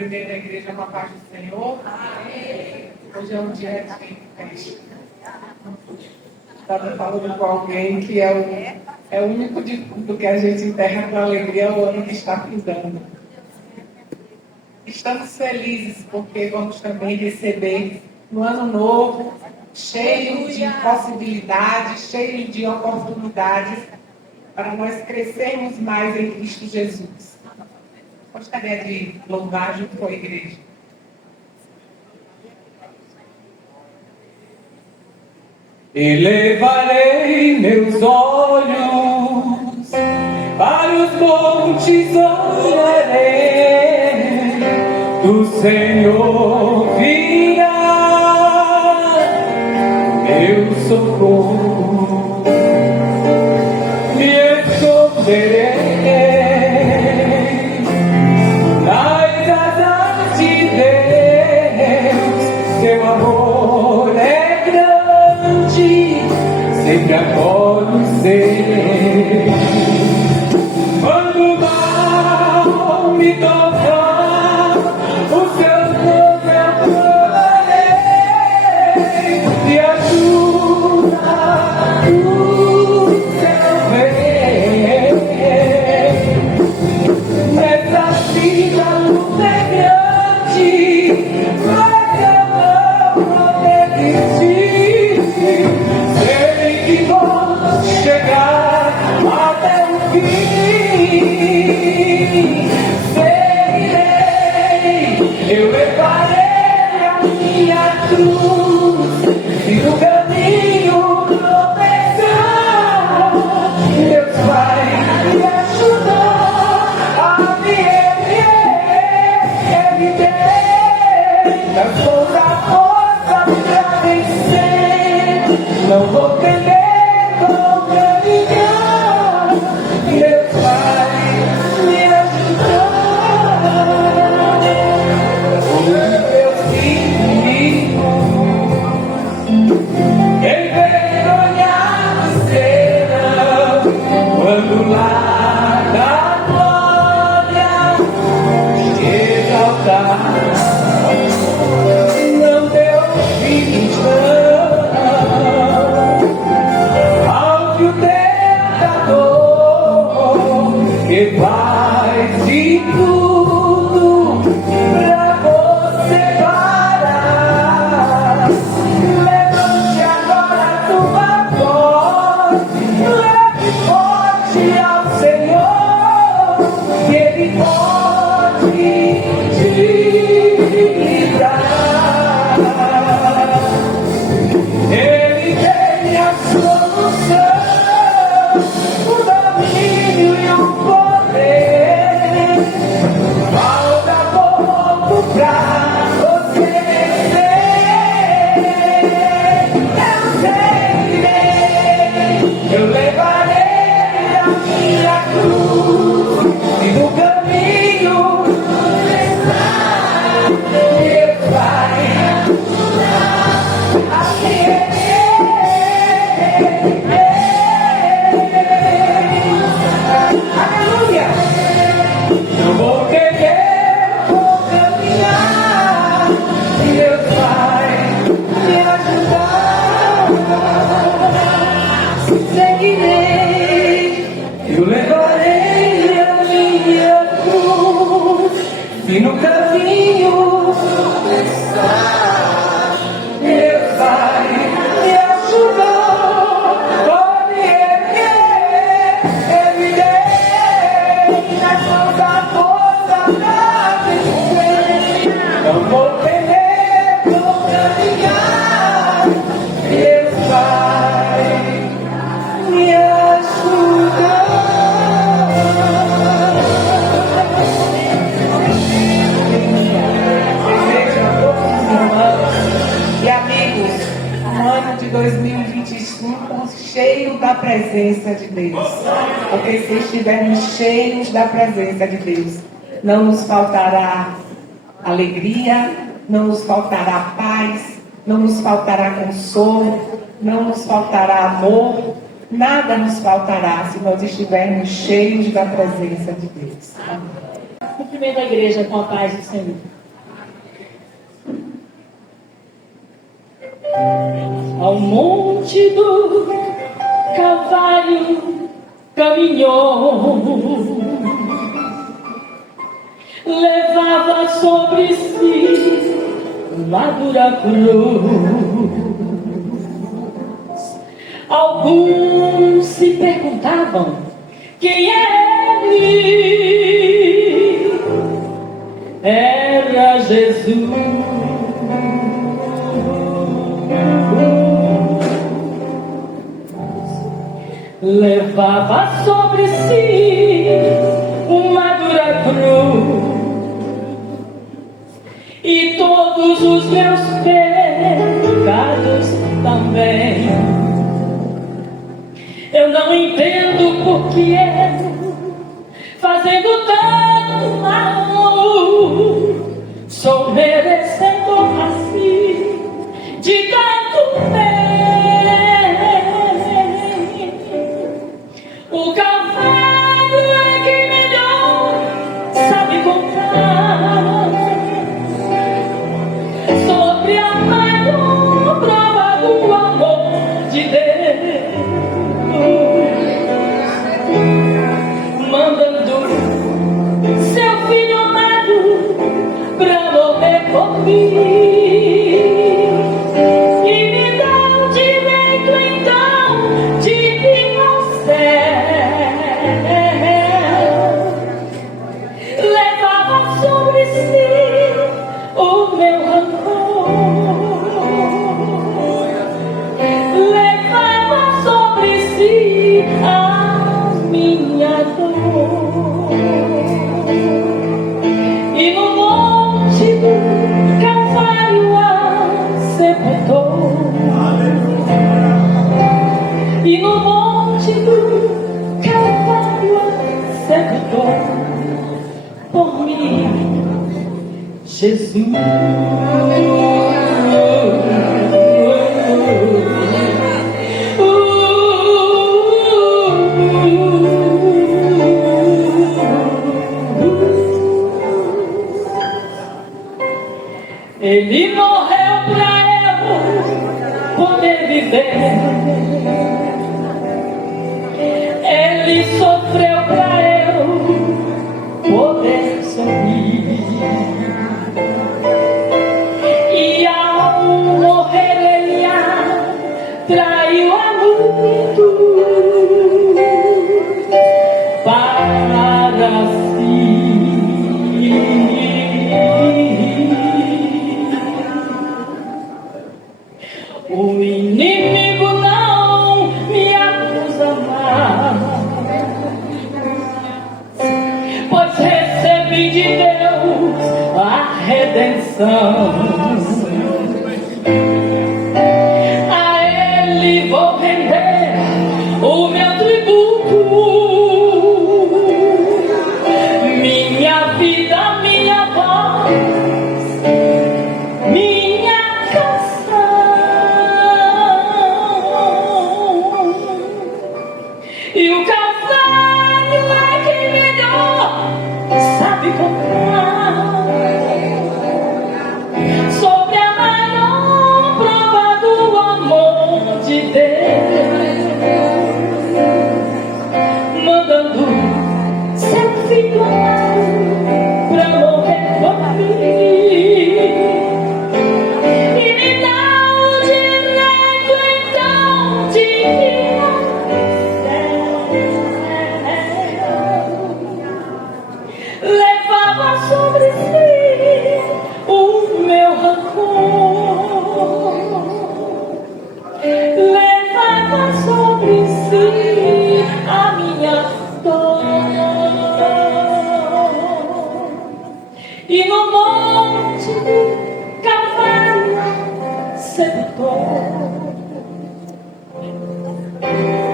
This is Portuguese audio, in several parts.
Primeiro da igreja com a paz do Senhor. Amém. Hoje é um dia de festa. Estava falando com alguém que é o único do que a gente enterra com alegria o ano que está findando. Estamos felizes porque vamos também receber no ano novo, cheio de possibilidades, cheio de oportunidades para nós crescermos mais em Cristo Jesus. Gostaria de louvar junto com a igreja. Elevarei meus olhos para os montes, olharei, do Senhor virá meu socorro, me esconderei nas asas de Deus, seu amor é grande, sempre acolhe ser. Quando o mal me tocar, o seu nome eu falarei, e ajuda do seu bem. Nessa vida luta é grande, mas eu não vou desistir. Sei que vou chegar até o fim. Seguirei, eu levarei a minha cruz, e no caminho tropeçar, Deus vai me ajudar a me erguer das mãos da força pra vencer. Não vou temer como caminhar, Deus vai me ajudar. O meu filho, envergonhado serão quando lá da glória exaltar. Não deu filhos ao que o tentador que faz de tudo pra você parar. Levante agora a tua voz, leve forte ao Senhor, que Ele pode te livrar. Ele tem a solução, o domínio e o poder. Falta pouco pra você vencer. Eu levarei a minha cruz, e no caminho Deus vai a me aleluia! Não vou temer, vou caminhar, Deus vai me ajudar. Seguirei, eu levarei a minha cruz, e no caminho Deus vai me ajudar. Vou me erguer nas mãos da força pra vencer. Não vou temer, vou caminhar, Deus vai me ajudar. Igreja, todos os irmãos e amigos, um ano de 2025 cheio da presença de Deus. Porque se estivermos cheios da presença de Deus, não nos faltará alegria, não nos faltará paz, não nos faltará consolo, não nos faltará amor, nada nos faltará se nós estivermos cheios da presença de Deus. Amém. Cumprimento a igreja com a paz do Senhor. Ao monte do Calvário caminhou, levava sobre si uma dura cruz. Alguns se perguntavam quem é ele. Era Jesus. Levava sobre si uma dura cruz, e todos os meus pecados também. Eu não entendo por que fazendo tanto mal, sou merecedor assim de tanto bem. O Calvário é quem melhor sabe contar sobre a maior prova do amor de Deus, mandando seu filho amado pra morrer por mim. E no monte do Calvário sepultou por mim Jesus. Ele morreu pra eu poder viver. Ele sofreu pra eu poder sorrir. E ao morrer ele atraiu a multidão para si. O inimigo não me acusa mais, pois recebi de Deus a redenção. A Ele vou render o meu tributo, minha vida, minha voz, minha canção. E o Calvário é quem melhor sabe contar sobre a maior prova do amor de Deus, mandando seu filho amado pra morrer por mim. E me dá o direito então de ir ao céu. Levava sobre si o meu rancor, levava sobre si a minha dor. E no monte do Calvário sepultou.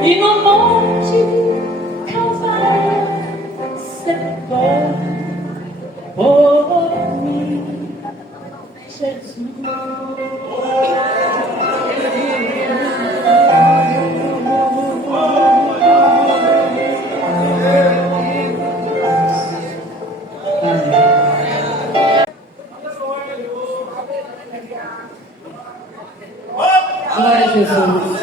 E no monte do Calvário sepultou por mim Jesus. Amém. Glória a Jesus.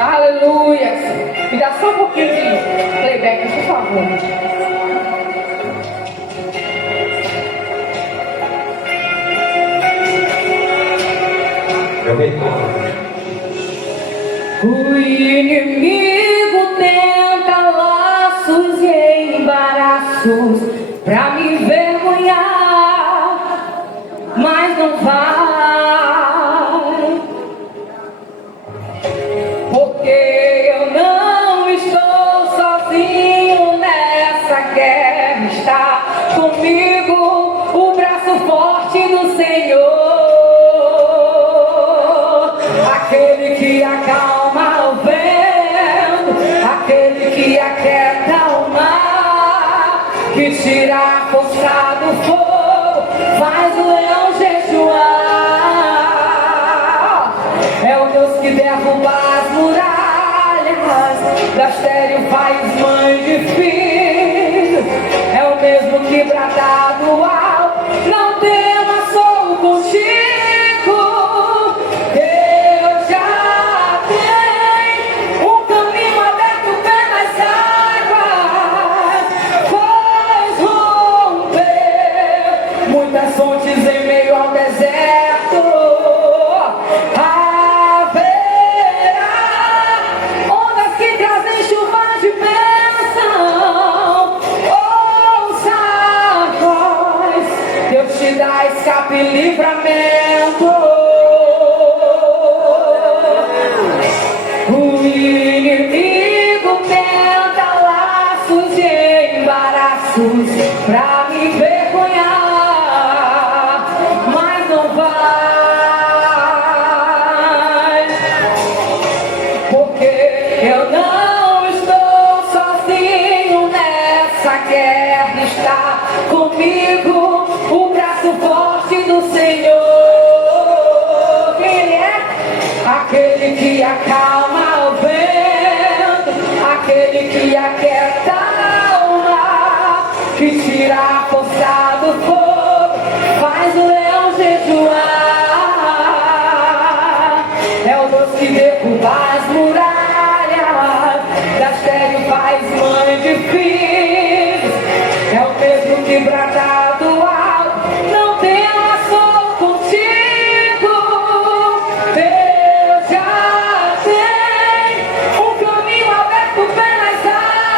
Aleluia. Me dá só um pouquinho de playback, por favor. O inimigo tenta laços e embaraços pra me envergonhar, mas não vai, porque eu não estou sozinho nessa guerra. Está comigo o braço forte do Senhor, aquele que acalma o vento, aquele que aquieta o mar, que tira a força do fogo, faz o leão jejuar. É o Deus que derruba as muralhas, da estéril faz mãe de filhos. É o mesmo que brada do alto, não temas, sou contigo. Eu já tenho um caminho aberto pelas águas, pois romper muitas fontes em meio ao deserto. Haverá ondas que trazem chuvas de bênção. Ouça a voz, Deus te dá escape e livramento. O inimigo tenta laços e embaraços pra me envergonhar, mas não vai, porque eu não estou sozinho nessa guerra. Está comigo o braço forte do Senhor. Ele é aquele que acalma o vento, aquele que aquieta o mar, que tira a força do fogo, faz o leão jejuar. É o Deus que derruba as muralhas, da estéril faz mãe de filhos. É o mesmo que brada do alto, não temas, sou contigo. Eu já tenho um caminho aberto pelas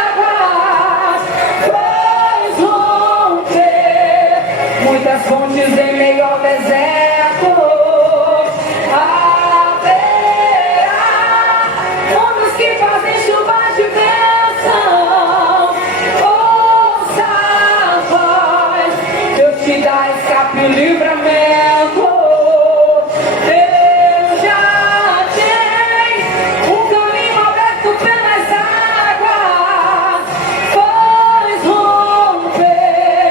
águas, pois romper muitas fontes em meio ao deserto. Haverá ondas que fazem chuvas de bênção. Ouça a voz, Deus te dá escape e livramento. Eu já tenho um caminho aberto pelas águas, pois romper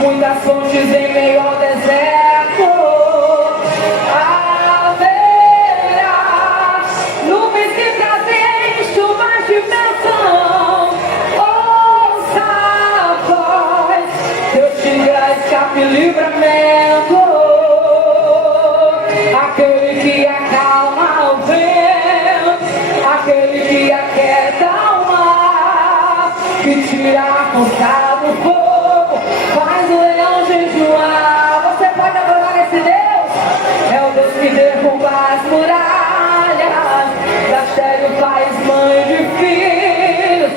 muitas fontes em meio ao deserto. Haverá nuvens que trazem chuvas de bênção. Ouça a voz, Deus te dá escape e livramento. Aquele que acalma o vento, aquele que aquieta o mar, que tira a força do fogo, faz o leão jejuar. Você pode adorar esse Deus? É o Deus que derruba as muralhas, da estéril faz mãe de filhos.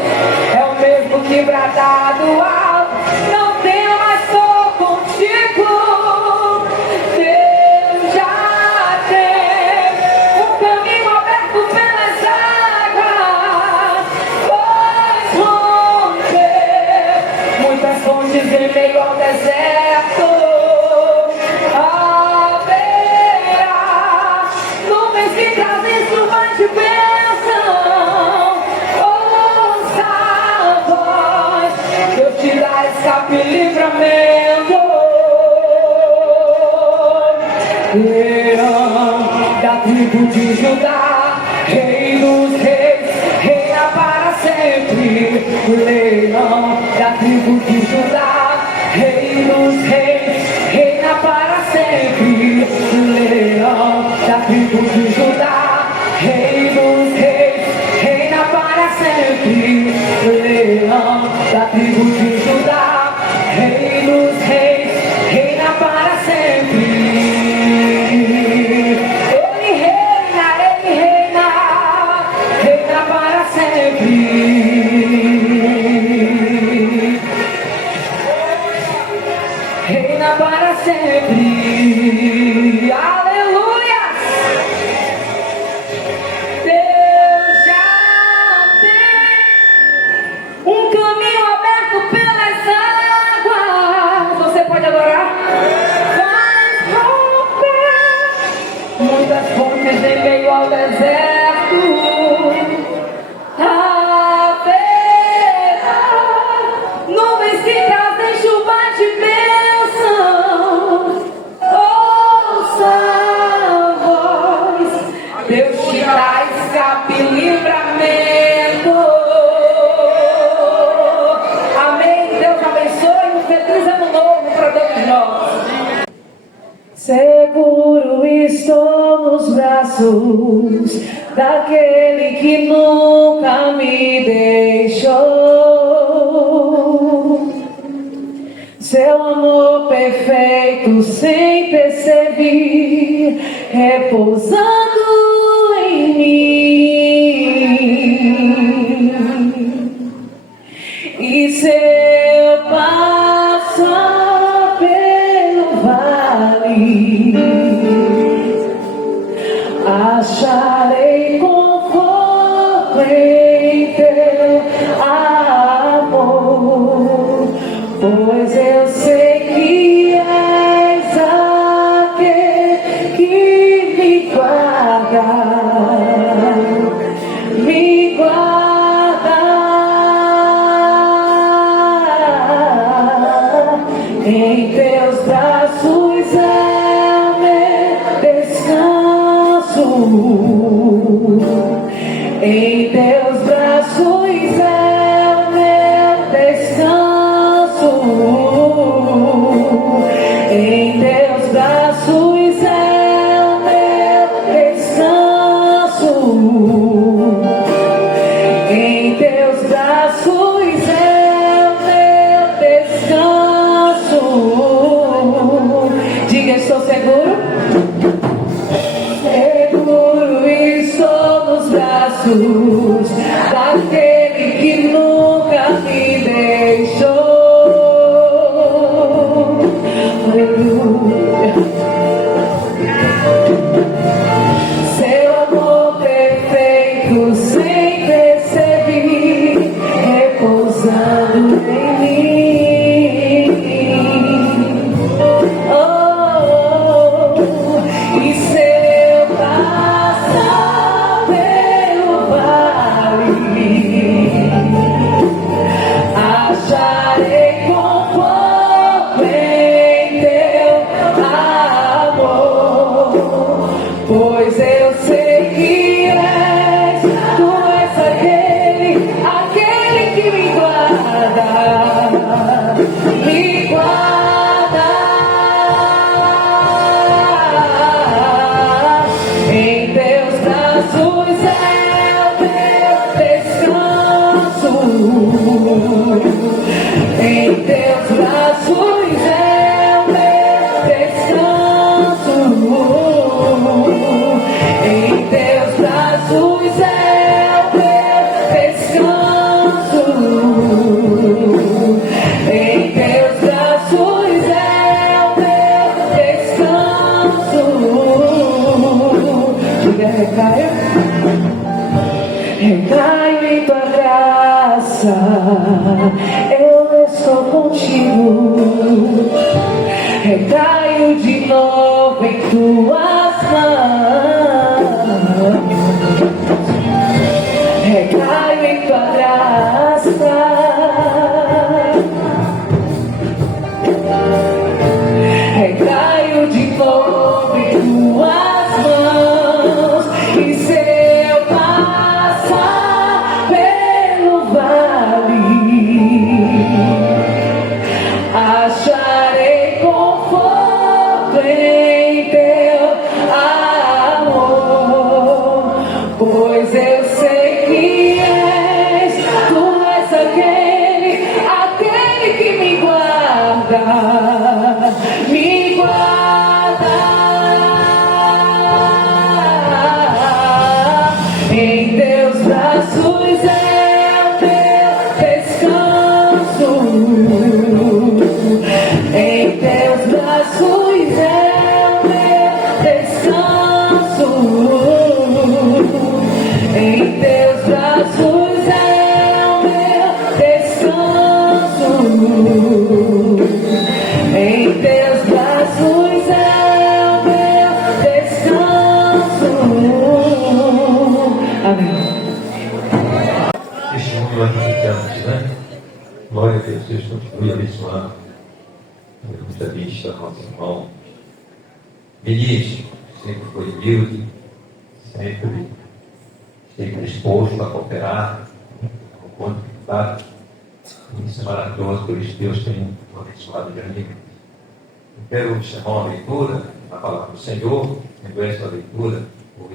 É o mesmo que brada do alto, não temas, sou contigo. Deus já tem um caminho aberto pelas águas, pois romper muitas fontes em meio ao deserto. Haverá nuvens que trazem chuvas de bênção. Ouça a voz, Deus te dá escape e livramento. Leão da tribo de Judá, Rei dos reis, reina para sempre. Leão da tribo de Judá, sempre. Reina para sempre. Aleluia! Deus já tem um caminho aberto pelas águas. Você pode adorar? Faz romper muitas fontes em meio ao deserto. Haverá nuvens que trazem chuva de bênçãos. Ouça a voz, Deus te dá escape e livramento. Amém. Deus abençoe. Um feliz ano novo para todos nós. Seguro estou nos braços daquele que nunca me deixou. Seu amor perfeito sem perceber, repousando em mim. E se eu passar pelo vale, acharei conforto em teu amor, pois eu sei que és aquele que me guarda, me guarda. Em teus braços é meu descanso. Em teus braços é o meu descanso. Em teus braços é o meu descanso. Em teus braços é o meu descanso. Diga, estou seguro? Seguro estou nos braços daquele que nunca me deixou. Aleluia. Seu amor perfeito sem perceber, repousando em mim. Oh, e se eu passar pelo vale, acharei conforto em teu amor, pois eu sei que tu és aquele que me guarda, me guarda. Em teus braços é o meu descanso. Em teus braços é o meu descanso. Em teus braços é o meu descanso. Em teus braços é o meu descanso. Diga, recaio. Recaio em tua graça, eu estou contigo. Recaio de novo em tuas mãos. Recaio em tua graça. Recaio de novo em tuas mãos. E se eu passar pelo vale, acharei conforto em teu amor, pois eu sei que és continua abençoando, né? Glória a Deus, Deus continue abençoando. Muita vista, nosso irmão Vinícius, sempre foi humilde, sempre disposto a cooperar com dificuldade. Isso é maravilhoso, por isso Deus tem um abençoado grandemente. Eu quero chamar uma leitura, a palavra do Senhor, sendo essa leitura, por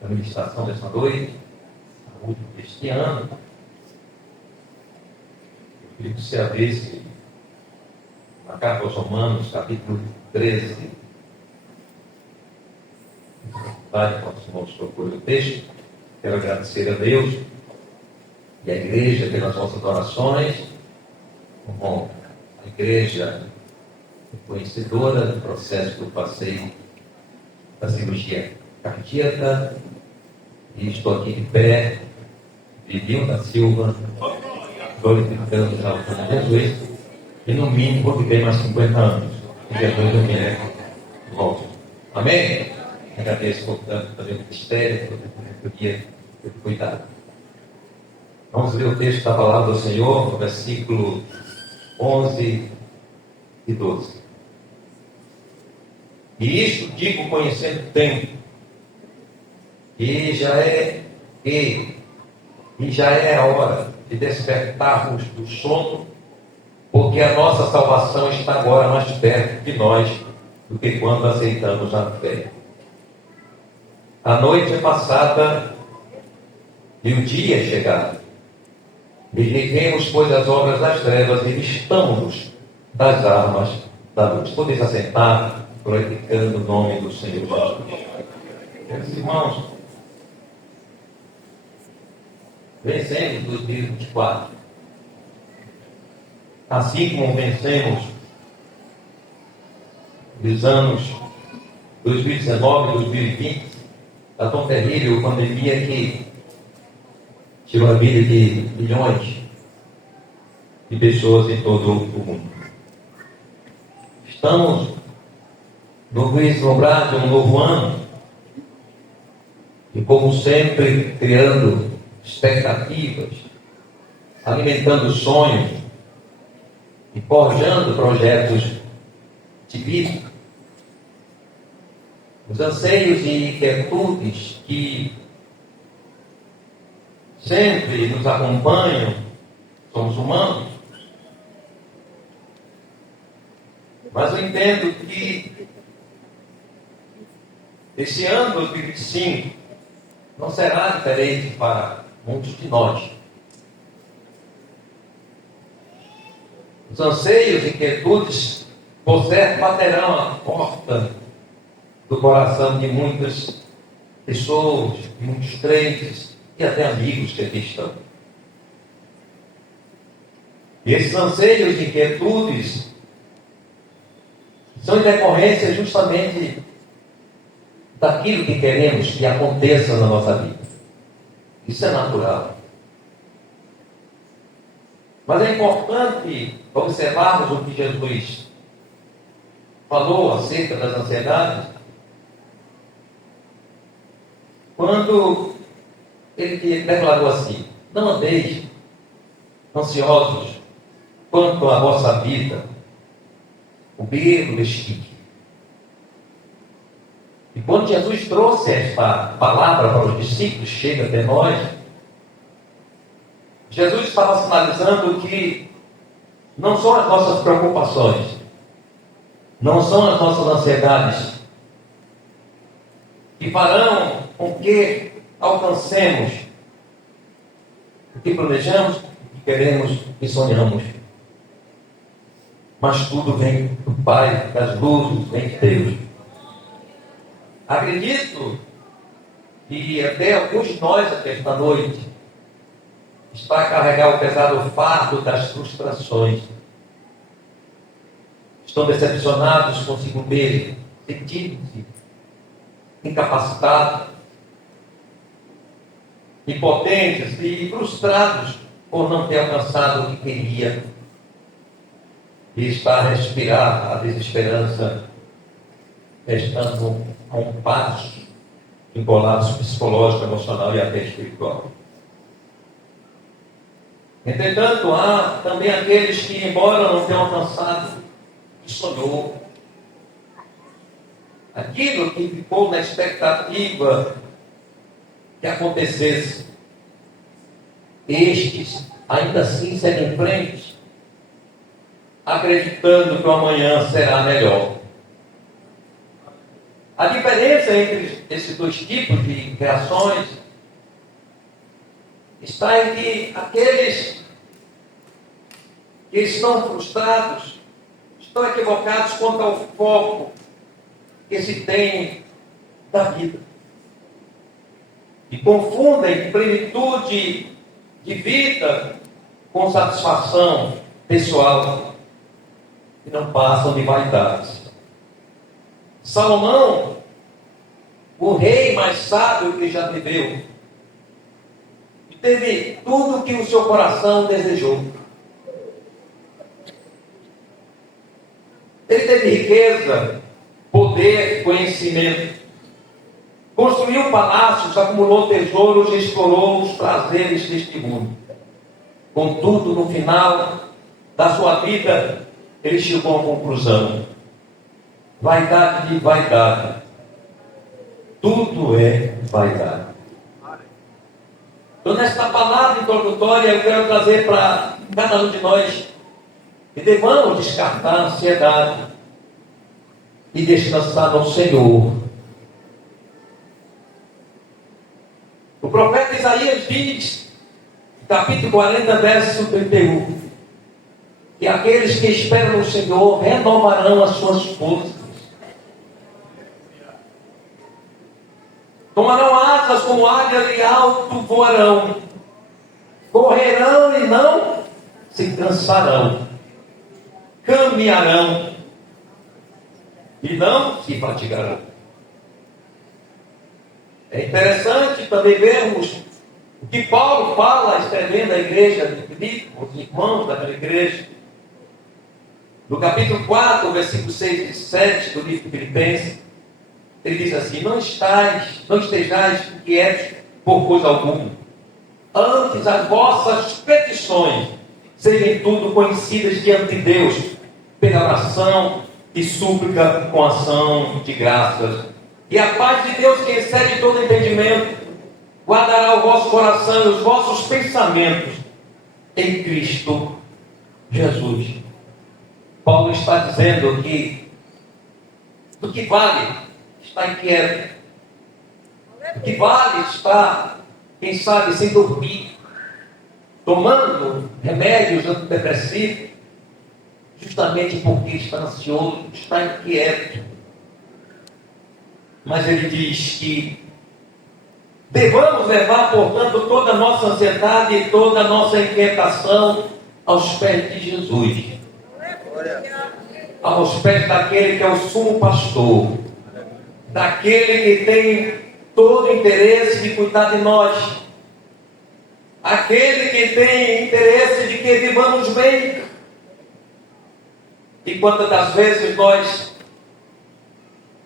a ministração dessa noite, a última deste ano. Eu queria que você abrisse na carta aos Romanos, capítulo 13. Quando os irmãos procuram o texto, quero agradecer a Deus e a igreja pelas nossas orações. Bom, a igreja conhecedora do processo que eu passei da cirurgia cardíaca, e estou aqui de pé, Vivinho da Silva, glorificando já o Senhor Jesus, e no mínimo vou viver mais 50 anos, e depois eu me volto. Amém? Agradeço, portanto, também o ministério, por ter cuidado. Vamos ler o texto da palavra do Senhor, no versículo 11 e 12. E isto digo conhecendo o tempo, e já é a hora de despertarmos do sono, porque a nossa salvação está agora mais perto de nós do que quando aceitamos a fé. A noite é passada e o dia é chegado. Liguemos, pois, as obras das trevas e vistamos-nos das armas da luz. Podeis assentar, glorificando o nome do Senhor Jesus. Meus irmãos, vencemos 2024. Assim como vencemos os anos 2019 e 2020, a tão terrível pandemia que tirou a vida de milhões de pessoas em todo o mundo. Estamos no vislumbrar de um novo ano e, como sempre, criando expectativas, alimentando sonhos e forjando projetos de vida. Os anseios e inquietudes que sempre nos acompanham, somos humanos, mas eu entendo que esse ano 2025 não será diferente para muitos de nós. Os anseios e inquietudes, por certo, baterão a porta do coração de muitas pessoas, de muitos crentes e até amigos que aqui estão. E esses anseios e inquietudes são em decorrência justamente daquilo que queremos que aconteça na nossa vida. Isso é natural. Mas é importante observarmos o que Jesus falou acerca das ansiedades, quando ele declarou assim: não andeis ansiosos quanto à vossa vida, o medo extingue. E quando Jesus trouxe esta palavra para os discípulos, chega até nós, Jesus estava sinalizando que não são as nossas preocupações, não são as nossas ansiedades que farão com que alcancemos o que planejamos, o que queremos e sonhamos. Mas tudo vem do Pai, das luzes, vem de Deus. Acredito que até alguns de nós aqui esta noite está a carregar o pesado fardo das frustrações. Estão decepcionados consigo mesmo, sentindo-se incapacitados, impotentes e frustrados por não ter alcançado o que queria. E está a respirar a desesperança, estando a um passo de um colapso psicológico, emocional e até espiritual. Entretanto, há também aqueles que, embora não tenham alcançado, que sonhou. Aquilo que ficou na expectativa que acontecesse, estes ainda assim seguem em frente, acreditando que o amanhã será melhor. A diferença entre esses dois tipos de reações está em que aqueles que estão frustrados estão equivocados quanto ao foco que se tem da vida. E confundem plenitude de vida com satisfação pessoal e não passam de vaidades. Salomão, o rei mais sábio que já viveu, teve tudo o que o seu coração desejou. Ele teve riqueza, poder, conhecimento. Construiu palácios, acumulou tesouros e explorou os prazeres deste mundo. Contudo, no final da sua vida, ele chegou à conclusão: vaidade de vaidade. Tudo é vaidade. Então, nesta palavra introdutória, eu quero trazer para cada um de nós que devamos descartar a ansiedade e descansar no Senhor. O profeta Isaías diz, capítulo 40, verso 31, que aqueles que esperam no Senhor renovarão as suas forças. Tomarão asas como águias e alto voarão. Correrão e não se cansarão. Caminharão e não se fatigarão. É interessante também vermos o que Paulo fala escrevendo à igreja de Filipe, os irmãos daquela igreja. No capítulo 4, versículo 6 e 7 do livro de Filipenses, ele diz assim: não estejais inquietos por coisa alguma. Antes as vossas petições sejam tudo conhecidas diante de Deus, pela oração e súplica com ação de graças. E a paz de Deus, que excede todo entendimento, guardará o vosso coração e os vossos pensamentos em Cristo Jesus. Paulo está dizendo que do que vale estar inquieto, do que vale estar, quem sabe, sem dormir, tomando remédios antidepressivos, justamente porque está ansioso, está inquieto. Mas ele diz que devamos levar, portanto, toda a nossa ansiedade e toda a nossa inquietação aos pés de Jesus, aos pés daquele que é o sumo pastor, daquele que tem todo o interesse de cuidar de nós, aquele que tem interesse de que vivamos bem. E quantas das vezes nós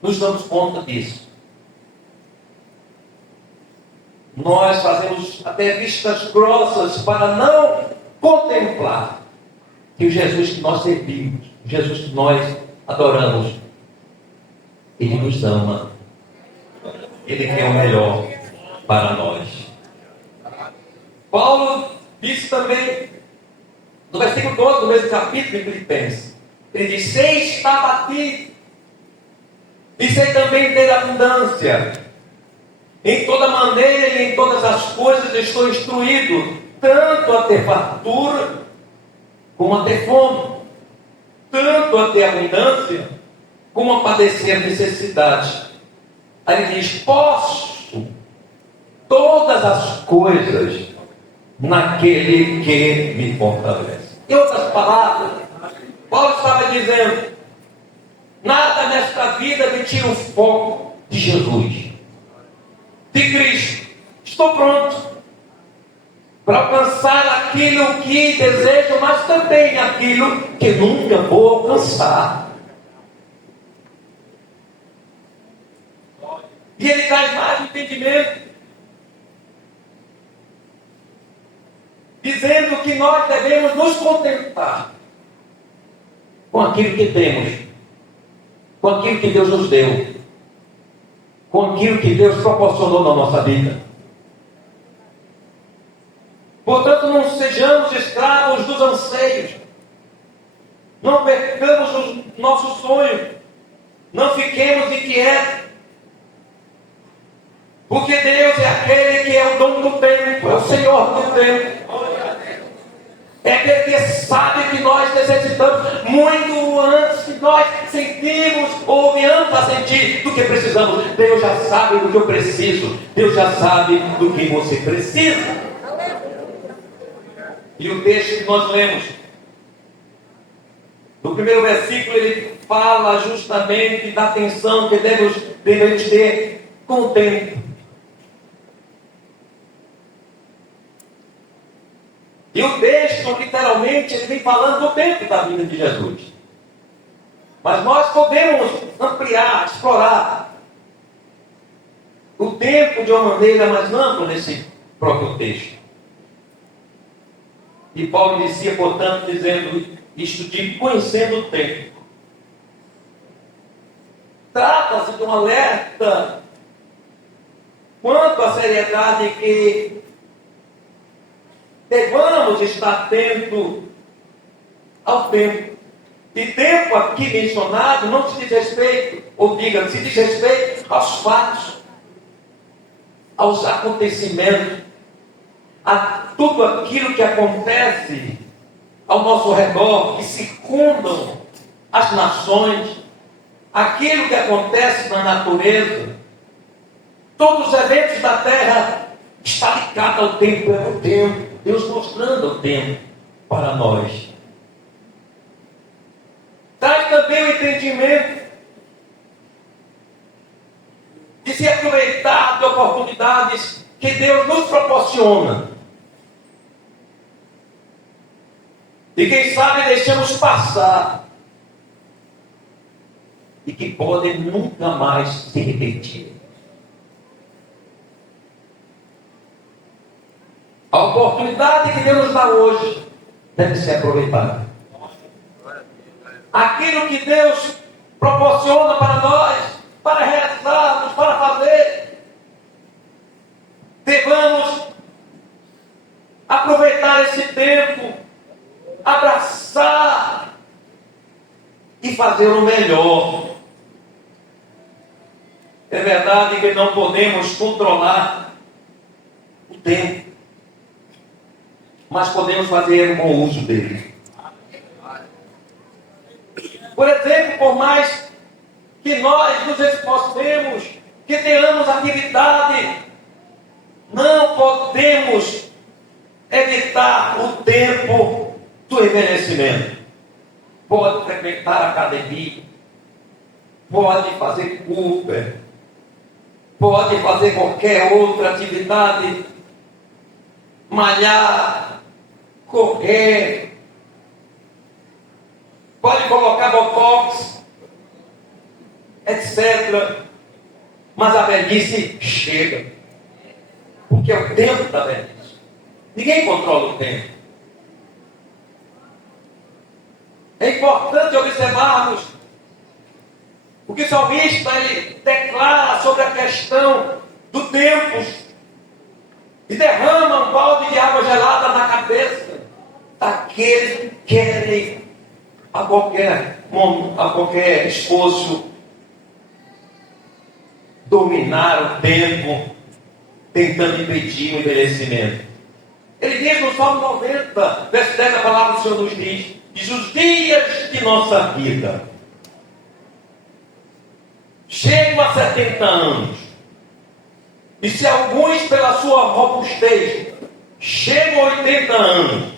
nos damos conta disso? Nós fazemos até vistas grossas para não contemplar que o Jesus que nós servimos, o Jesus que nós adoramos, Ele nos ama, Ele quer o melhor para nós. Paulo disse também, no versículo 12 do mesmo capítulo de Filipenses, ele diz: sei estar batido, e sei também ter abundância. Em toda maneira e em todas as coisas estou instruído, tanto a ter fartura, como a ter fome, tanto a ter abundância, como a padecer necessidade. Aí ele diz: posso todas as coisas naquele que me fortalece. Em outras palavras, Paulo estava dizendo: nada nesta vida me tira o foco de Jesus, de Cristo. Estou pronto para alcançar aquilo que desejo, mas também aquilo que nunca vou alcançar. E ele traz mais entendimento. dizendo que nós devemos nos contentar com aquilo que temos, com aquilo que Deus nos deu, com aquilo que Deus proporcionou na nossa vida. Portanto, não sejamos escravos dos anseios, não percamos os nossos sonhos, não fiquemos inquietos, porque Deus é aquele que é o dono do tempo, é o Senhor do tempo. É aquele que sabe que nós necessitamos muito antes que nós sentimos ou venhamos a sentir do que precisamos. Deus já sabe do que eu preciso. Deus já sabe do que você precisa. E o texto que nós lemos, no primeiro versículo, ele fala justamente da atenção que devemos ter com o tempo. E o texto, literalmente, ele vem falando do tempo da vida de Jesus. Mas nós podemos ampliar, explorar o tempo de uma maneira mais ampla nesse próprio texto. E Paulo inicia, portanto, dizendo isto de conhecendo o tempo. Trata-se de um alerta quanto à seriedade que devamos estar atento ao tempo. E tempo aqui mencionado não se diz respeito, ou diga, se diz respeito aos fatos, aos acontecimentos, a tudo aquilo que acontece ao nosso redor, que circundam as nações, aquilo que acontece na natureza, todos os eventos da terra está ligado ao tempo, é o tempo. Deus mostrando o tempo para nós. Traz também o entendimento de se aproveitar de oportunidades que Deus nos proporciona. E quem sabe deixamos passar. E que podem nunca mais se repetir. A oportunidade que Deus nos dá hoje deve ser aproveitada. Aquilo que Deus proporciona para nós, para realizarmos, para fazer, devamos aproveitar esse tempo, abraçar e fazer o melhor. É verdade que não podemos controlar o tempo, mas podemos fazer um bom uso dele. Por exemplo, por mais que nós nos esforcemos, que tenhamos atividade, não podemos evitar o tempo do envelhecimento. Pode frequentar a academia, pode fazer Uber, pode fazer qualquer outra atividade, malhar, correr, pode colocar botox, etc. Mas a velhice chega, porque é o tempo da velhice. Ninguém controla o tempo. É importante observarmos o que o salmista ele declara sobre a questão do tempo e derrama um balde de água gelada na cabeça daqueles que querem a qualquer esforço dominar o tempo, tentando impedir o envelhecimento. Ele diz no Salmo 90, verso 10, a palavra do Senhor nos diz os dias de nossa vida chegam a 70 anos, e se alguns pela sua robustez chegam a 80 anos,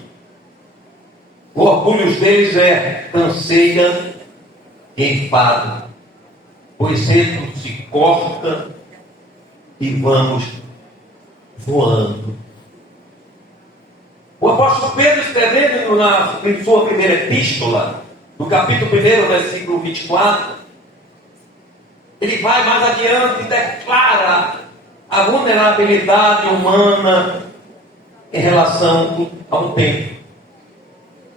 o orgulho deles é canseira e enfado, pois cedo se corta e vamos voando. O apóstolo Pedro, escrevendo em sua primeira epístola, no capítulo 1, versículo 24, ele vai mais adiante e declara a vulnerabilidade humana em relação há um tempo.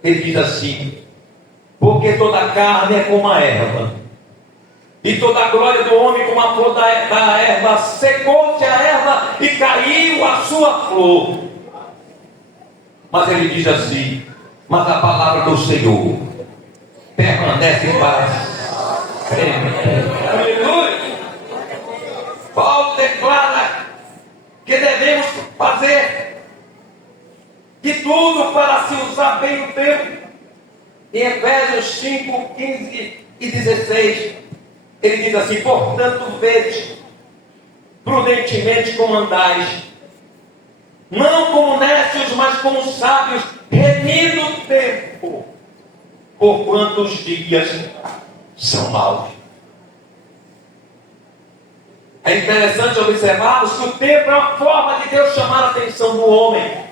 Ele diz assim: porque toda carne é como a erva, e toda a glória do homem como a flor da erva. Secou-se a erva e caiu a sua flor. Mas ele diz assim: mas a palavra do Senhor permanece para sempre. Aleluia! Paulo declara que devemos fazer de tudo para se usar bem o tempo. Em Efésios 5, 15 e 16, ele diz assim: portanto, vede prudentemente como andais, não como necios, mas como sábios, remindo o tempo, porquanto os dias são maus. É interessante observarmos que o tempo é uma forma de Deus chamar a atenção do homem.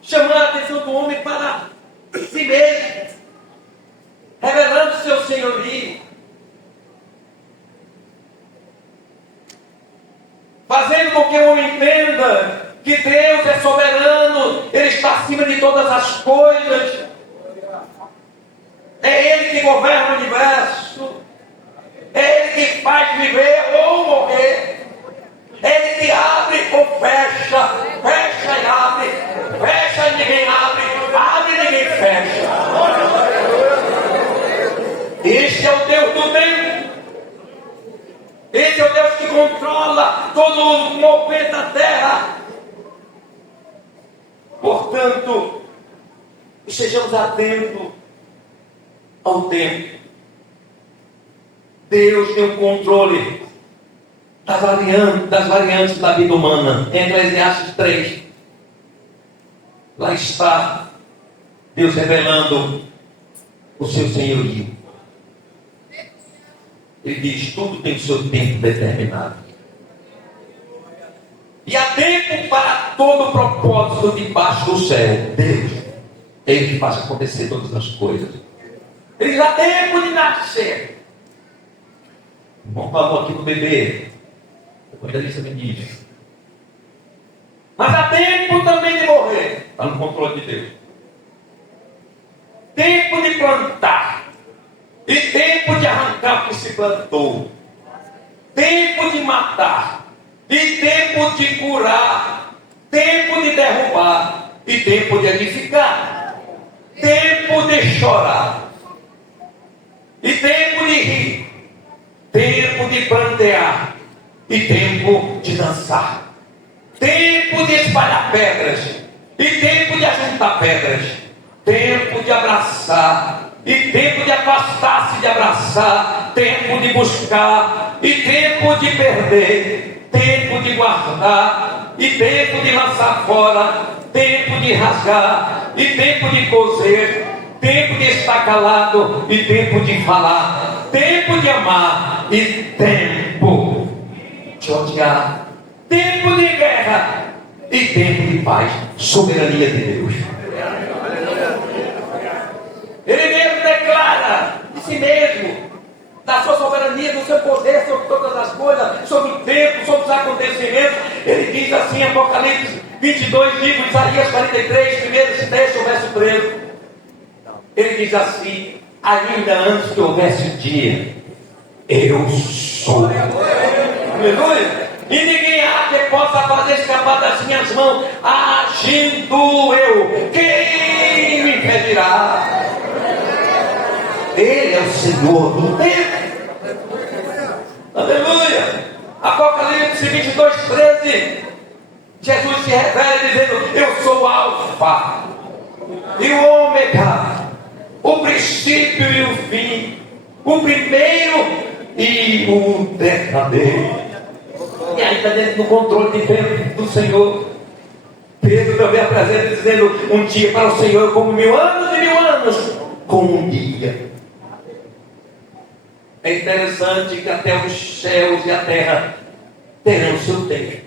Chamar a atenção do homem para si mesmo, revelando o seu senhorio, fazendo com que o homem entenda que Deus é soberano, Ele está acima de todas as coisas, é Ele que governa o universo, é Ele que faz viver ou morrer, é Ele que abre ou fecha, fecha e abre, fecha e ninguém abre, abre e ninguém fecha. Este é o Deus do tempo. Esse é o Deus que controla todo o mover da terra. Portanto, estejamos atentos ao tempo. Deus tem o controle das variantes da vida humana. Em Eclesiastes 3, lá está Deus revelando o seu senhorio. Ele diz: tudo tem o seu tempo determinado. E há tempo para todo propósito debaixo do céu. Deus é Ele que faz acontecer todas as coisas. Ele diz: há tempo de nascer. Vamos falar aqui do bebê. O evangelista me diz. Mas há tempo também de morrer. Está no controle de Deus. Tempo de plantar. E tempo de arrancar o que se plantou. Tempo de matar. E tempo de curar. Tempo de derrubar. E tempo de edificar. Tempo de chorar. E tempo de rir. Tempo de plantear e tempo de dançar, tempo de espalhar pedras e tempo de ajuntar pedras, tempo de abraçar e tempo de afastar-se de abraçar, tempo de buscar e tempo de perder, tempo de guardar e tempo de lançar fora, tempo de rasgar e tempo de coser, tempo de estar calado e tempo de falar, tempo de amar e tempo de odiar, tempo de guerra e tempo de paz. Soberania de Deus. Ele mesmo declara de si mesmo, da sua soberania, do seu poder sobre todas as coisas, sobre o tempo, sobre os acontecimentos. Ele diz assim em Apocalipse 22, livro de Isaías 43, primeiro esse texto, o verso 13. Ele diz assim: ainda antes que houvesse o dia, eu sou. Aleluia! E ninguém há que possa fazer escapar das minhas mãos, agindo eu. Quem me impedirá? Ele é o Senhor do tempo. Aleluia! Apocalipse 22, 13. Jesus se revela dizendo: eu sou o Alfa e o Ômega, o princípio e o fim, o primeiro e o derradeiro. E aí está dentro do controle de Deus, do Senhor. Pedro também apresenta dizendo: um dia para o Senhor como 1000 anos e 1000 anos como um dia. É interessante que até os céus e a terra terão seu tempo.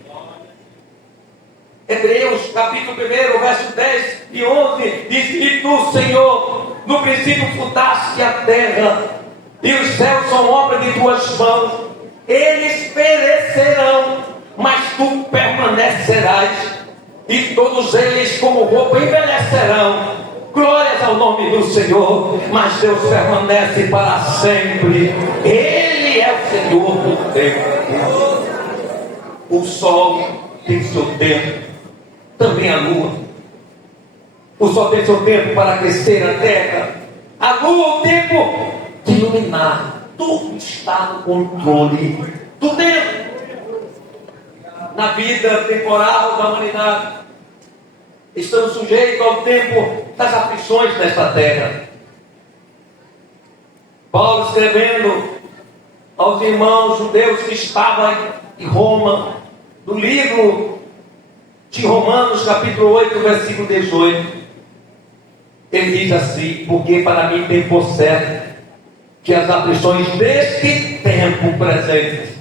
Hebreus capítulo 1, verso 10 e 11 diz: e tu, Senhor, no princípio fundaste a terra, e os céus são obra de tuas mãos. Eles perecerão, mas tu permanecerás. e todos eles como roupa envelhecerão. Glórias ao nome do Senhor, mas Deus permanece para sempre. Ele é o Senhor do tempo. O sol tem seu tempo, também a lua. O sol tem seu tempo para crescer a terra, a lua o tempo de iluminar. Tudo está no controle do tempo. Na vida temporal da humanidade, estamos sujeitos ao tempo das aflições desta terra. Paulo escrevendo aos irmãos judeus que estavam em Roma, no livro de Romanos, capítulo 8, versículo 18, ele diz assim: porque para mim tem por certo que as aflições deste tempo presente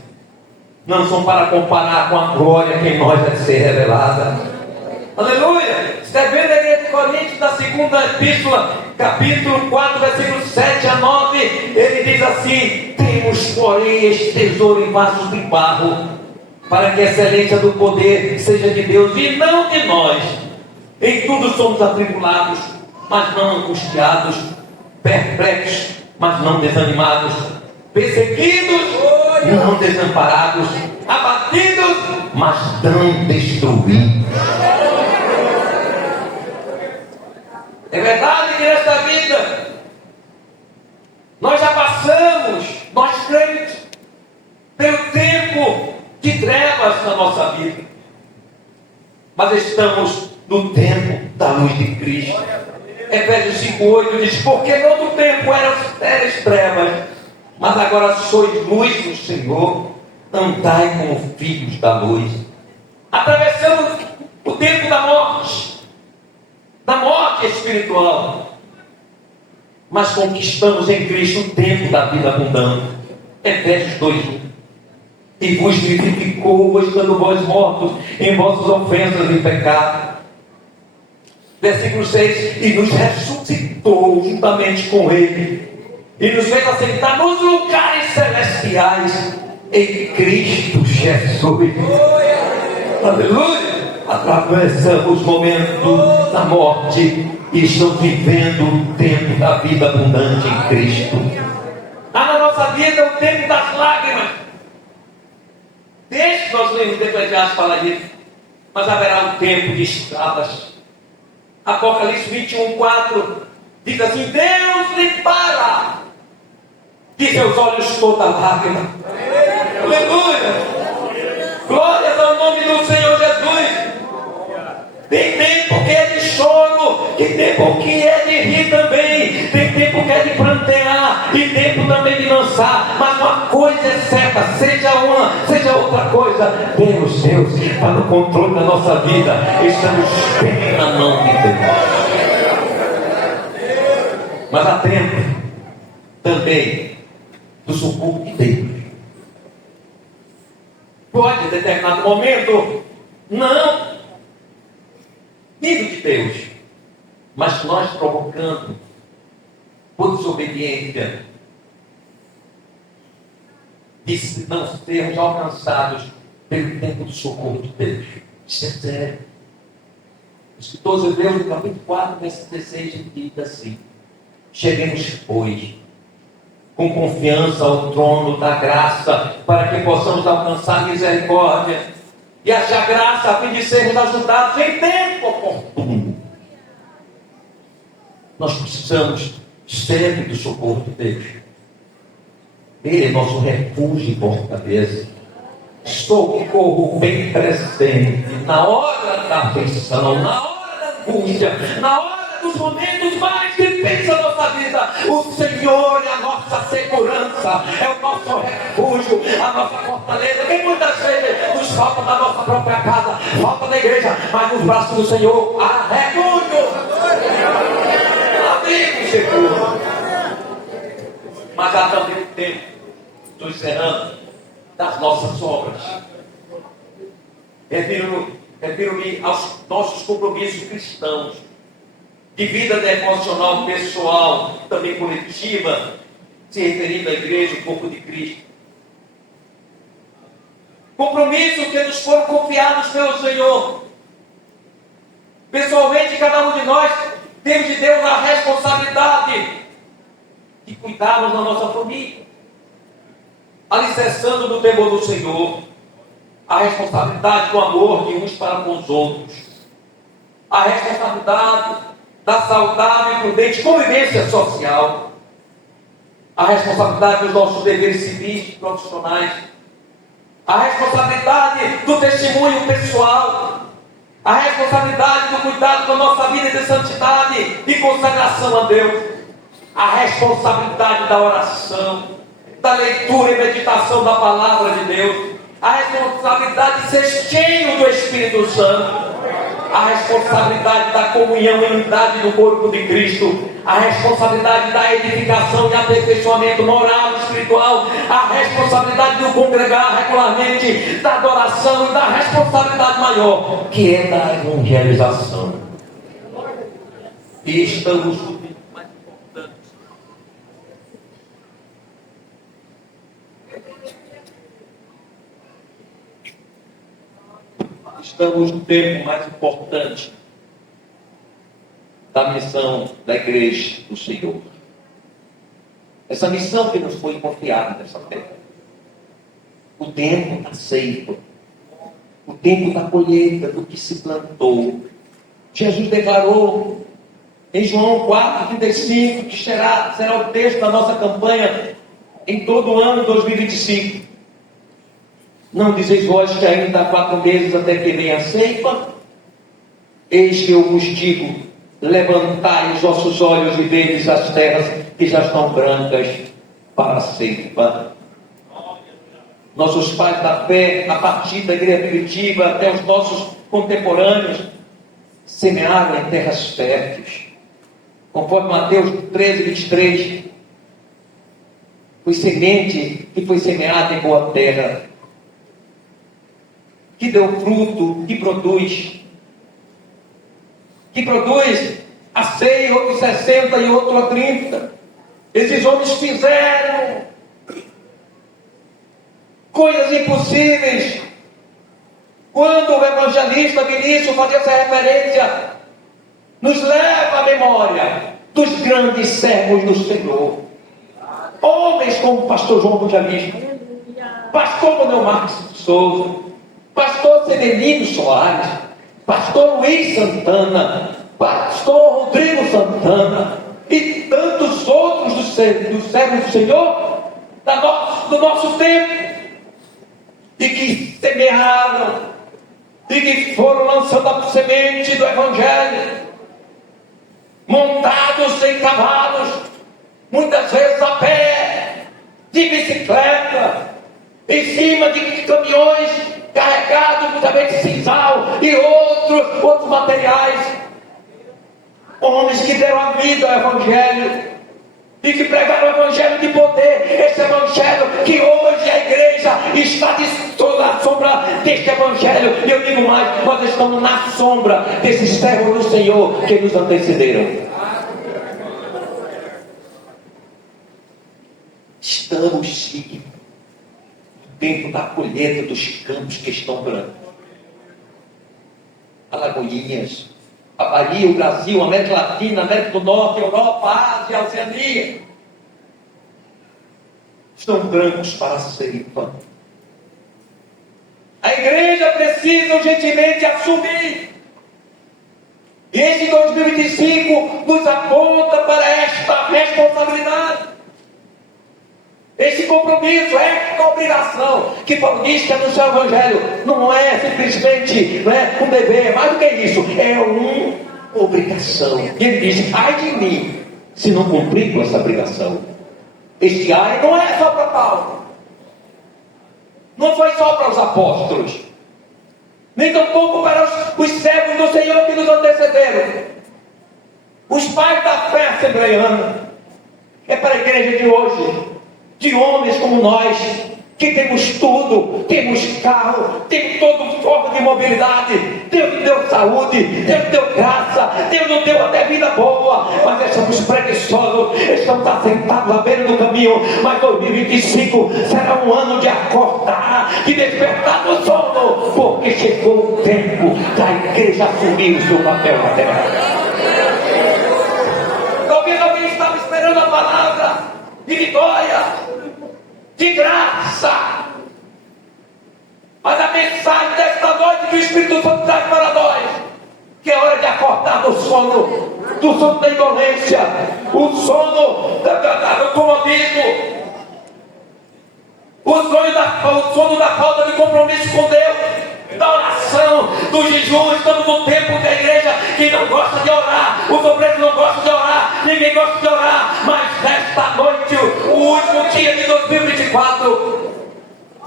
não são para comparar com a glória que em nós vai ser revelada. Aleluia! Escrevendo a igreja de Coríntios, na segunda epístola, capítulo 4, versículos 7 a 9, ele diz assim: temos, porém, este tesouro em vasos de barro, para que a excelência do poder seja de Deus e não de nós. Em tudo somos atribulados, mas não angustiados, perplexos, mas não desanimados, perseguidos, não desamparados, abatidos, mas não destruídos. É verdade que nesta vida nós já passamos, nós crentes, pelo tempo de trevas na nossa vida, mas estamos no tempo da luz de Cristo. Efésios 5,8 diz: porque no outro tempo eras trevas, mas agora sois luz no Senhor, andai como filhos da luz. Atravessamos o tempo da morte espiritual, mas conquistamos em Cristo o tempo da vida abundante. Efésios 2:1. E vos vivificou, estando vós mortos em vossas ofensas e pecados. Versículo 6: e nos ressuscitou juntamente com Ele, e nos fez assentar nos lugares celestiais em Cristo Jesus. Aleluia! Atravessamos momentos da morte e estamos vivendo o tempo da vida abundante em Cristo. Há na nossa vida o tempo das lágrimas. Deixe que nós lemos Eclesiastes falar disso. Mas haverá um tempo de estradas. Apocalipse 21:4 diz assim: Deus limpará de seus olhos toda lágrima. Aleluia! Glórias ao nome do Senhor Jesus. Tem tempo que é de choro, tem tempo que é de rir também, tem tempo que é de plantear e tempo também de lançar. Mas uma coisa é certa, seja uma, seja outra coisa, Deus está no controle da nossa vida. Estamos bem na mão de Deus. Mas há tempo também do socorro de Deus. Pode, em determinado momento, não vindo de Deus, mas nós provocando por desobediência de não sermos alcançados pelo tempo do socorro de Deus. Isso é sério. O escritor aos Hebreus, no capítulo 4, versículo 16, diz assim: cheguemos, pois, com confiança ao trono da graça, para que possamos alcançar misericórdia e achar graça a fim de sermos ajudados em tempo oportuno. Nós precisamos sempre do socorro de Deus. Ele é nosso refúgio e fortaleza. Socorro bem presente na hora da aflição, na hora da angústia, na hora dos momentos mais difíceis da nossa vida. O Senhor é a nossa segurança, é o nosso refúgio, a nossa fortaleza. Que muitas vezes nos falta da nossa própria casa, falta da igreja, mas nos braços do Senhor há refúgio, abrigo seguro. Mas há também o tempo, estou encerrando, das nossas obras. Refiro-me aos nossos compromissos cristãos, de vida devocional pessoal, também coletiva, se referindo à igreja, o corpo de Cristo. Compromissos que nos foram confiados pelo Senhor. Pessoalmente, cada um de nós temos de Deus a responsabilidade de cuidarmos da nossa família, alicerçando no temor do Senhor, a responsabilidade do amor de uns para com os outros, a responsabilidade da saudável e prudente convivência social, a responsabilidade dos nossos deveres civis e profissionais, a responsabilidade do testemunho pessoal, a responsabilidade do cuidado com a nossa vida de santidade e consagração a Deus, a responsabilidade da oração, da leitura e meditação da palavra de Deus, a responsabilidade de ser cheio do Espírito Santo, a responsabilidade da comunhão e unidade do corpo de Cristo, a responsabilidade da edificação e aperfeiçoamento moral e espiritual, a responsabilidade do congregar regularmente, da adoração e da responsabilidade maior, que é da evangelização. E estamos no mais importante. Estamos no tempo mais importante da missão da igreja do Senhor. Essa missão que nos foi confiada nessa terra. O tempo da ceifa. O tempo da colheita, do que se plantou. Jesus declarou em João 4,35, que será o texto da nossa campanha em todo o ano 2025. Não dizeis vós que ainda há 4 meses até que venha a ceifa? Eis que eu vos digo, levantai os vossos olhos e vedes as terras que já estão brancas para a ceifa. Nossos pais da fé, a partir da igreja primitiva até os nossos contemporâneos, semearam em terras férteis. Conforme Mateus 13:23, foi semente que foi semeada em boa terra, que deu fruto, que produz a 100, outro 60 e outro a 30. Esses homens fizeram coisas impossíveis. Quando o evangelista Vinícius fazia essa referência, nos leva à memória dos grandes servos do Senhor. Homens como o pastor João Evangelista, pastor Manuel Marques Souza, pastor Severino Soares, pastor Luiz Santana, pastor Rodrigo Santana e tantos outros dos servos do Senhor do nosso tempo, e que semearam e que foram lançando a semente do Evangelho, montados em cavalos, muitas vezes a pé, de bicicleta, em cima de caminhões carregados muitas vezes de sisal e outros materiais. Homens que deram a vida ao Evangelho e que pregaram o Evangelho de poder, esse Evangelho que hoje a igreja está na sombra deste Evangelho. E eu digo mais, nós estamos na sombra desses servos do Senhor que nos antecederam. Estamos no tempo da colheita dos campos que estão brancos. Alagoinhas, a Bahia, o Brasil, a América Latina, a América do Norte, a Europa, a Ásia, a Oceania, estão brancos para a ceifa. A igreja precisa urgentemente assumir. E esse 2025 nos aponta para esta responsabilidade. Esse compromisso, esta obrigação que Paulo diz que anunciar o Evangelho não é simplesmente um dever, mais do que isso, é uma obrigação. E ele diz, ai de mim, se não cumprir com essa obrigação. Este ai não é só para Paulo, não foi só para os apóstolos, nem tampouco para os servos do Senhor que nos antecederam, os pais da fé assembleiana. É para a igreja de hoje, de homens como nós, que temos tudo, temos carro, temos toda forma de mobilidade. Deus nos deu saúde, Deus nos deu graça, Deus nos deu até vida boa, mas estamos preguiçosos, estamos assentados à beira do caminho. Mas 2025 será um ano de acordar, de despertar do sono, porque chegou o tempo da igreja igreja assumir o seu papel na terra. Talvez alguém estava esperando a palavra de vitória, de graça. Mas a mensagem desta noite que o Espírito Santo traz para nós, que é hora de acordar do sono da indolência, o sono do comodismo, o sono da falta de compromisso com Deus, da oração, do jejum. Estamos no tempo da igreja que não gosta de orar, os obreiros não gostam de orar, ninguém gosta de orar, mas nesta noite, o último dia de 2024,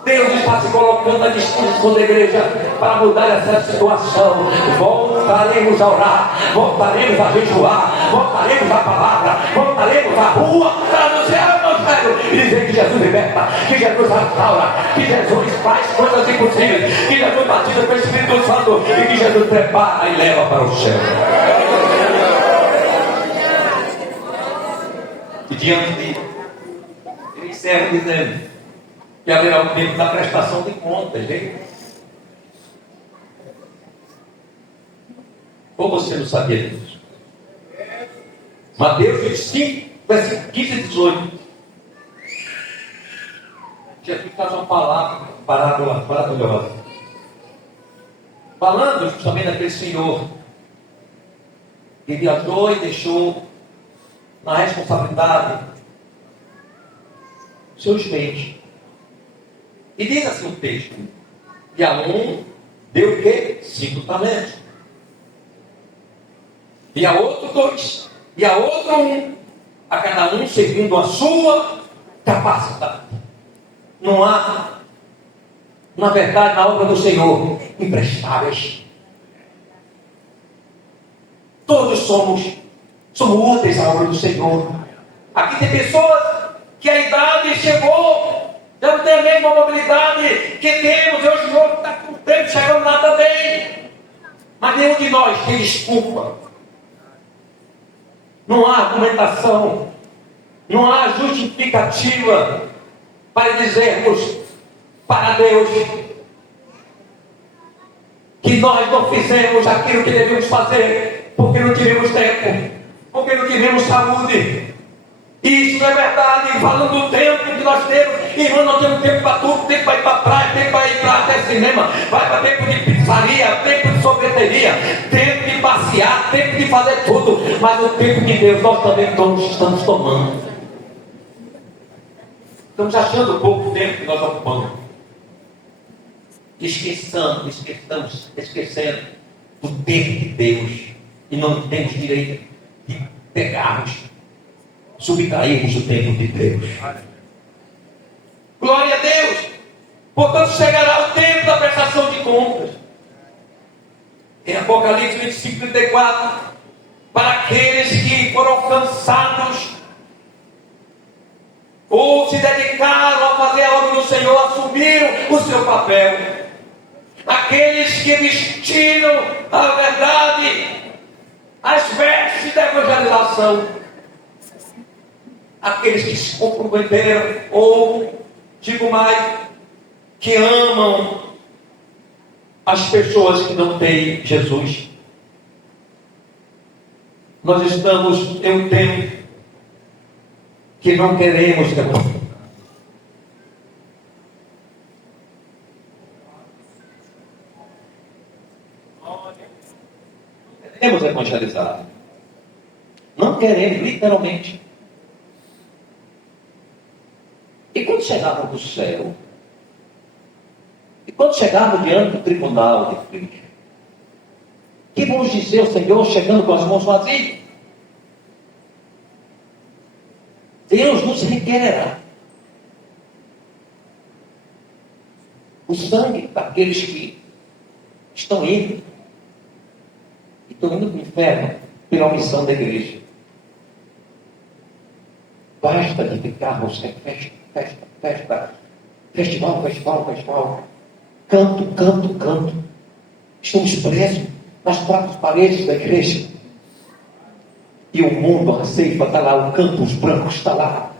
Deus está se colocando à disposição da igreja para mudar essa situação. Voltaremos a orar, voltaremos a jejuar, voltaremos à palavra, voltaremos à rua para anunciar o evangelho e dizer que Jesus liberta, que Jesus restaura, que Jesus faz coisas impossíveis, que Jesus batiza com o Espírito Santo e que Jesus prepara e leva para o céu. E diante de ele encerra dizendo que haverá o tempo da prestação de contas, hein? Ou você não sabia disso? Mateus 25, versículo 15 e 18. Jesus faz uma parábola maravilhosa, falando justamente daquele senhor que viajou e deixou na responsabilidade seus bens. E diz assim o texto: e a um deu o quê? 5 talentos. E a outro 2. E a outro 1. A cada um seguindo a sua capacidade. Não há, na verdade, na obra do Senhor, imprestáveis. Todos somos úteis à obra do Senhor. Aqui tem pessoas que a idade chegou, já não tem a mesma mobilidade que temos. Hoje o jogo está com o tempo chegando lá também. Mas nenhum de nós tem desculpa. Não há argumentação, não há justificativa para dizermos para Deus que nós não fizemos aquilo que devíamos fazer porque não tivemos tempo, porque não tivemos saúde. Isso não é verdade. Falando do tempo que nós temos, irmão, nós temos tempo para tudo, tempo para ir para a praia, tempo para ir para até cinema, vai para tempo de pizzaria, tempo de sorveteria, tempo de passear, tempo de fazer tudo. Mas o tempo de Deus nós também estamos tomando. Estamos achando pouco tempo que nós ocupamos. Esquecendo do tempo de Deus. E não temos direito de pegarmos, subtrairmos o tempo de Deus. Glória a Deus. Portanto, chegará o tempo da prestação de contas. Em Apocalipse 25, 34, para aqueles que foram alcançados ou se dedicaram a fazer a obra do Senhor, assumiram o seu papel. Aqueles que vestiram a verdade, as vestes da evangelização. Aqueles que se comprometeram, ou, digo mais, que amam as pessoas que não têm Jesus. Nós estamos em um tempo que não queremos evangelizar. Não queremos, literalmente. E quando chegarmos do céu, e quando chegarmos diante do tribunal de Cristo, que vamos dizer ao Senhor chegando com as mãos vazias? Deus nos requererá o sangue daqueles que estão indo e estão indo para o inferno pela omissão da igreja. Basta de ficarmos em festa, festival, canto. Estamos presos nas quatro paredes da igreja. E o mundo, a ceifa está lá, o campos brancos está lá.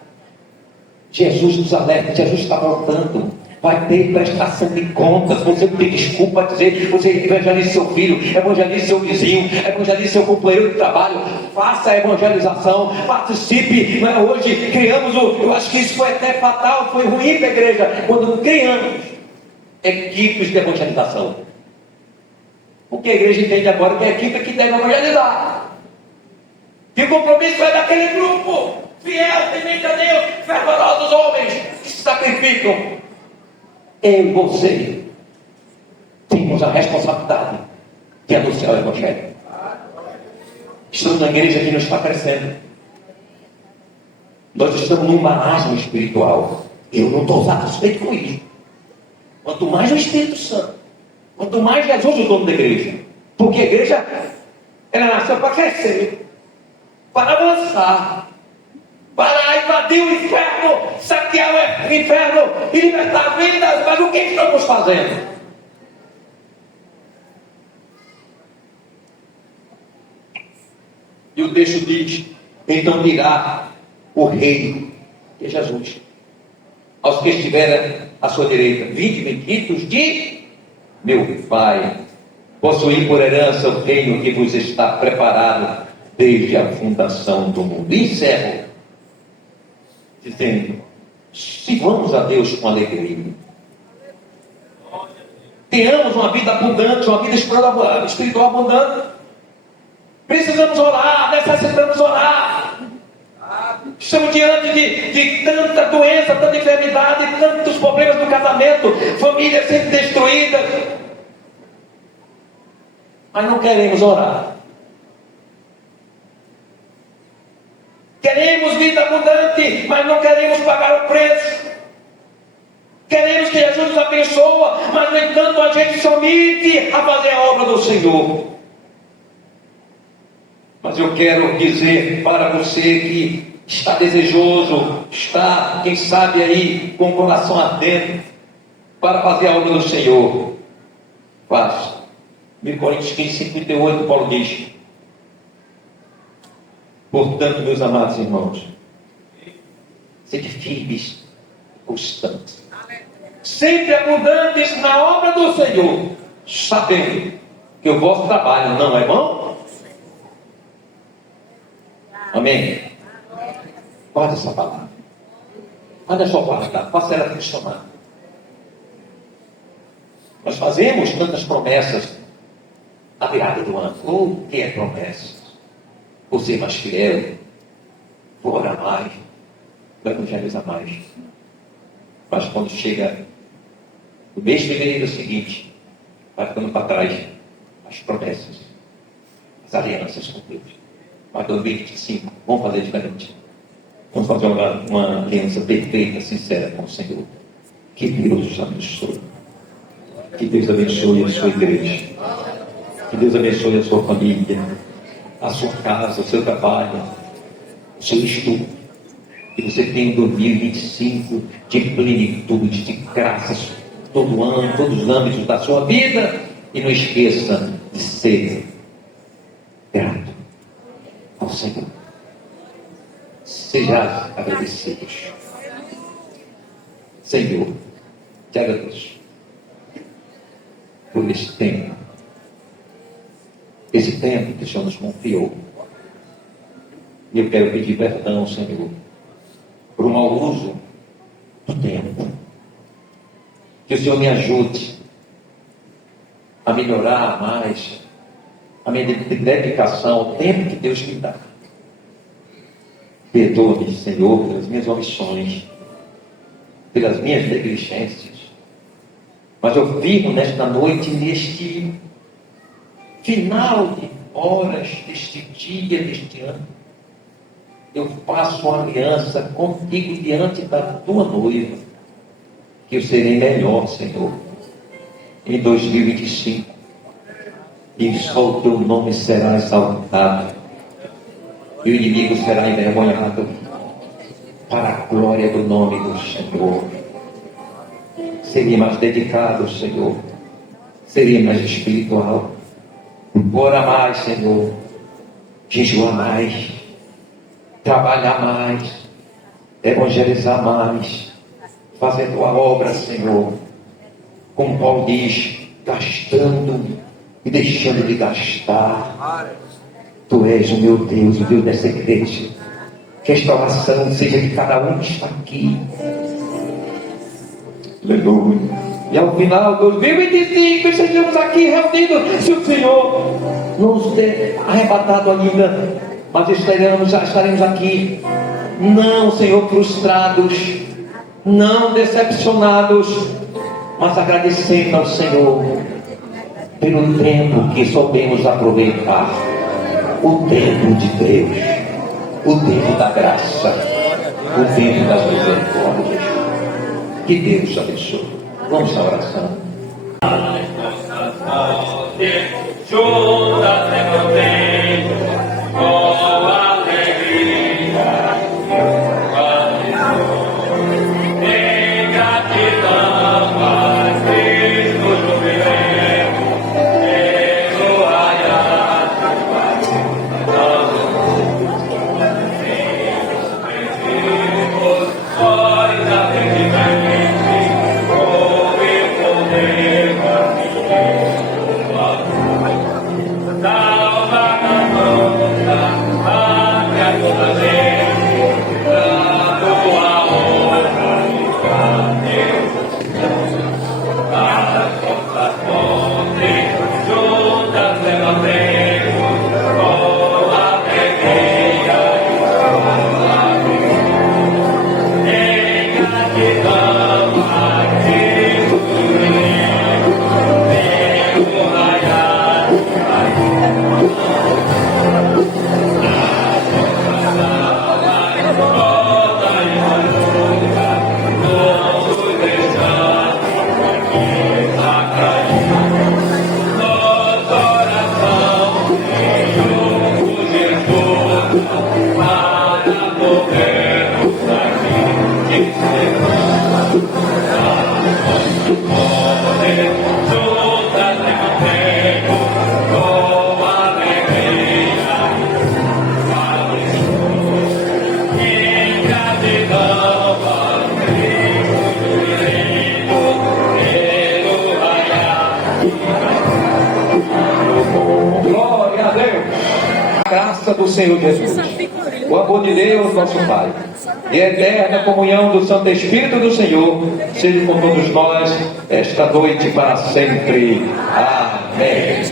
Jesus nos alerta, Jesus está voltando. Vai ter prestação de contas. Você não tem desculpa a dizer, você evangelize seu filho, evangelize seu vizinho, evangelize seu companheiro de trabalho. Faça a evangelização, participe. Hoje criamos, eu acho que isso foi até fatal, foi ruim para a igreja, quando criamos equipes de evangelização. Porque a igreja entende agora que é a equipe que deve evangelizar. E o compromisso é daquele grupo fiel, temente a Deus, fervorosos homens que se sacrificam. Eu e você temos a responsabilidade de anunciar o Evangelho. Estamos na igreja que não está crescendo. Nós estamos num marasmo espiritual. Eu não estou satisfeito com isso. Quanto mais o Espírito Santo, quanto mais Jesus, o dono da igreja. Porque a igreja, ela nasceu para crescer, para avançar, para invadir o inferno, saquear o inferno e libertar vidas. Mas o que estamos fazendo? E o texto diz: então dirá o rei, que é Jesus, aos que estiverem à sua direita: vinde benditos de meu Pai, possuir por herança o reino que vos está preparado desde a fundação do mundo. E encerro dizendo: sirvamos a Deus com alegria. Tenhamos uma vida abundante, uma vida espiritual abundante. Precisamos orar, necessitamos orar. Estamos diante de tanta doença, tanta enfermidade, tantos problemas no casamento, famílias sendo destruídas. Mas não queremos orar. Queremos vida abundante, mas não queremos pagar o preço. Queremos que Jesus nos abençoe, mas no entanto a gente se omite a fazer a obra do Senhor. Mas eu quero dizer para você que está desejoso, está, quem sabe aí, com o coração ardente, para fazer a obra do Senhor, faça. 1 Coríntios 15, 58, Paulo diz: portanto, meus amados irmãos, sede firmes e constantes, sempre abundantes na obra do Senhor, sabendo que o vosso trabalho não é vão. Amém? Guarda essa palavra. Guarda só guardar, faça ela funcionar. Nós fazemos tantas promessas na virada do ano. O que é promessas? Por ser mais fiel, por orar mais, por evangelizar mais. Mas quando chega o mês de fevereiro seguinte, vai ficando para trás as promessas, as alianças com Deus. Mas 2025, vamos fazer diferente. Vamos fazer uma aliança perfeita, sincera com o Senhor. Que Deus os abençoe. Que Deus abençoe a sua igreja. Que Deus abençoe a sua família, a sua casa, o seu trabalho, o seu estudo. Que você tenha um 2025 de plenitude, de graças, todo ano, todos os âmbitos da sua vida. E não esqueça de ser grato ao Senhor. Sejam agradecidos. Senhor, te agradeço por esse tempo que o Senhor nos confiou. E eu quero pedir perdão, Senhor, por um mau uso do tempo. Que o Senhor me ajude a melhorar mais a minha dedicação ao tempo que Deus me dá. Perdoa-me, Senhor, pelas minhas omissões, pelas minhas negligências. Mas eu vivo nesta noite, neste final de horas, deste dia, deste ano. Eu faço uma aliança contigo diante da tua noiva, que eu serei melhor, Senhor, em 2025. E só o teu nome será exaltado. E o inimigo será envergonhado, para a glória do nome do Senhor. Seria mais dedicado, Senhor. Seria mais espiritual. Orar mais, Senhor. Jejuar mais. Trabalhar mais. Evangelizar mais. fazer tua obra, Senhor. Como Paulo diz, gastando e deixando de gastar. Tu és o meu Deus, o Deus dessa igreja. Que esta oração seja de cada um que está aqui. Aleluia. E ao final de 2025 estejamos aqui reunidos, se o Senhor nos der arrebatado ainda, mas estaremos aqui, não, Senhor, frustrados, não decepcionados, mas agradecendo ao Senhor pelo tempo que soubemos aproveitar, o tempo de Deus, o tempo da graça, o tempo das misericórdias. Que Deus te abençoe. Vamos à oração. Glória a Deus. A graça do Senhor Jesus, o amor de Deus, nosso Pai, e a eterna comunhão do Santo Espírito do Senhor seja com todos nós esta noite para sempre. Amém.